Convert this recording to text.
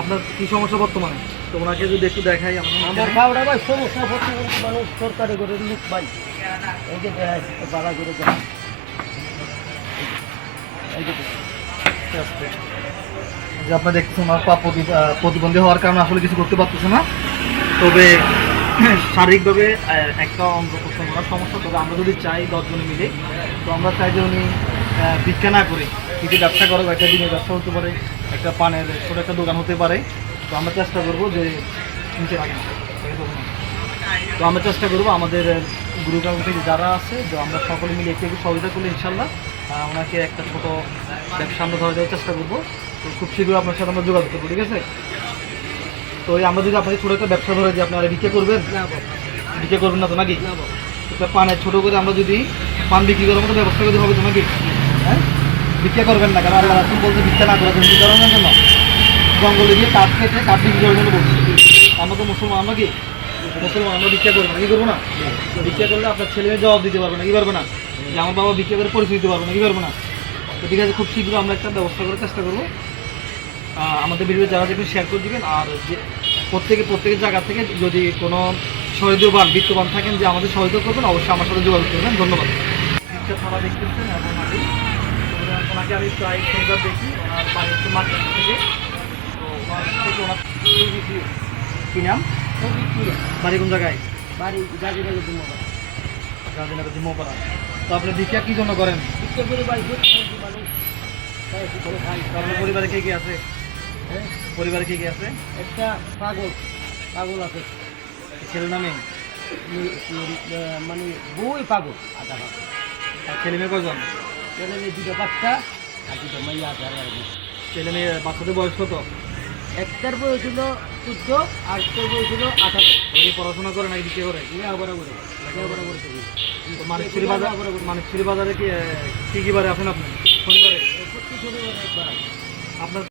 আপনার কি সমস্যা বর্তমানে? তো ওনাকে যদি একটু দেখাই আমার খাওয়াটা ভাই সমস্যা হচ্ছে মানুষ সরকারি করে লোক ভাই এই যে দেখায় বাড়া করে দেয় এই যে যে আপনার দেখতেছেন ওনার পা প্রতিবন্ধী হওয়ার কারণে আসলে কিছু করতে পারতেছে না, তবে শারীরিকভাবে একটা অঙ্গ প্রত্যঙ্গ করার সমস্যা। তবে আমরা যদি চাই 10 জনে মিলে, তো আমরা চাই যে উনি ভিক্ষা না করে কিছু ব্যবসা করে, একটা দিনের ব্যবসা হতে পারে, একটা পানের ছোটো একটা দোকান হতে পারে। তো আমরা চেষ্টা করবো যে নিচে রাখেন, তো আমরা চেষ্টা করবো আমাদের গ্রুপ থেকে যারা আছে, তো আমরা সকলে মিলে একটু একটু সহযোগিতা করলে ইনশাল্লাহ ওনাকে একটা ছোটো ব্যবসা আমরা ধরে দেওয়ার চেষ্টা করবো। তো খুব শীঘ্রই আপনার সাথে আমরা যোগাযোগ করবো, ঠিক আছে? তো আমরা যদি আপনাকে ছোটো একটা ব্যবসা ধরে দিই, আপনারা বিক্রি করবেন? বিক্রি করবেন না তো নাকি? পানের ছোটো করে আমরা যদি পান বিক্রি করার মতো ব্যবস্থা করতে হবে তো নাকি? হ্যাঁ, বিক্রি করবেন না, কারণ আল্লাহ রাসূল বলতে ভিক্ষা না করার জন্য, কি কারণের জন্য? জঙ্গলে গিয়ে কাঠ কেটে কাঠ বিক্রি করার জন্য বলছি। আমরা তো মুসলমান, আমরা কি মুসলমান, আমরা ভিক্ষা করবো না, কি করবো না? ভিক্ষা করলে আপনার ছেলে মেয়ে জবাব দিতে পারবে না, কি পারবে না? যে আমার বাবা ভিক্ষা করে পরিচয় দিতে পারবে না, কি পারবে না? তো ঠিক আছে, খুব শীঘ্র আমরা একটা ব্যবস্থা করার চেষ্টা করবো। আমাদের ভিডিও যারা দেখবেন শেয়ার করে দেবেন। আর যে প্রত্যেকের জায়গা থেকে যদি কোনো সহৃদয়বান বিত্তবান থাকেন যে আমাদের সহযোগিতা করবেন, অবশ্যই আমার সাথে যোগাযোগ করবেন। ধন্যবাদ। শিক্ষা থানা দেখতেছেন এখন আগে ওনাকে আমি প্রায় শনিবার দেখি, ওনার বাড়ি হচ্ছে মার্কেট থেকে। তো ওনার থেকে ওনার কী নাম, বাড়ি কোন জায়গায়? বাড়ি গাজীনগর গাজীনগর জিম্মপাড়া। তো আপনি ভিক্ষা কী জন্য করেন? বিক্রি করে ভাই মানুষ খাই। আপনার পরিবারে কে কে আছে? হ্যাঁ, পরিবারে কে কে আছে? একটা পাগল পাগল আছে ছেলের নামে? মানে বই পাগল আধা পাগল। আর ছেলে মেয়ে কয়জন? ছেলে মেয়ে দুটো বাচ্চা আর দুটো মাইয়া আছে। ছেলে মেয়ে বাচ্চাদের বয়স কত? একটার বয়স ছিল 14 আর একটার বয়স ছিল 18। ওই পড়াশোনা করে নাকি বিক্রি করে? মানিকছড়ি বাজারে কি কি বারে আছেন আপনি? শনিবারে? প্রতি শনিবার একবার। আপনার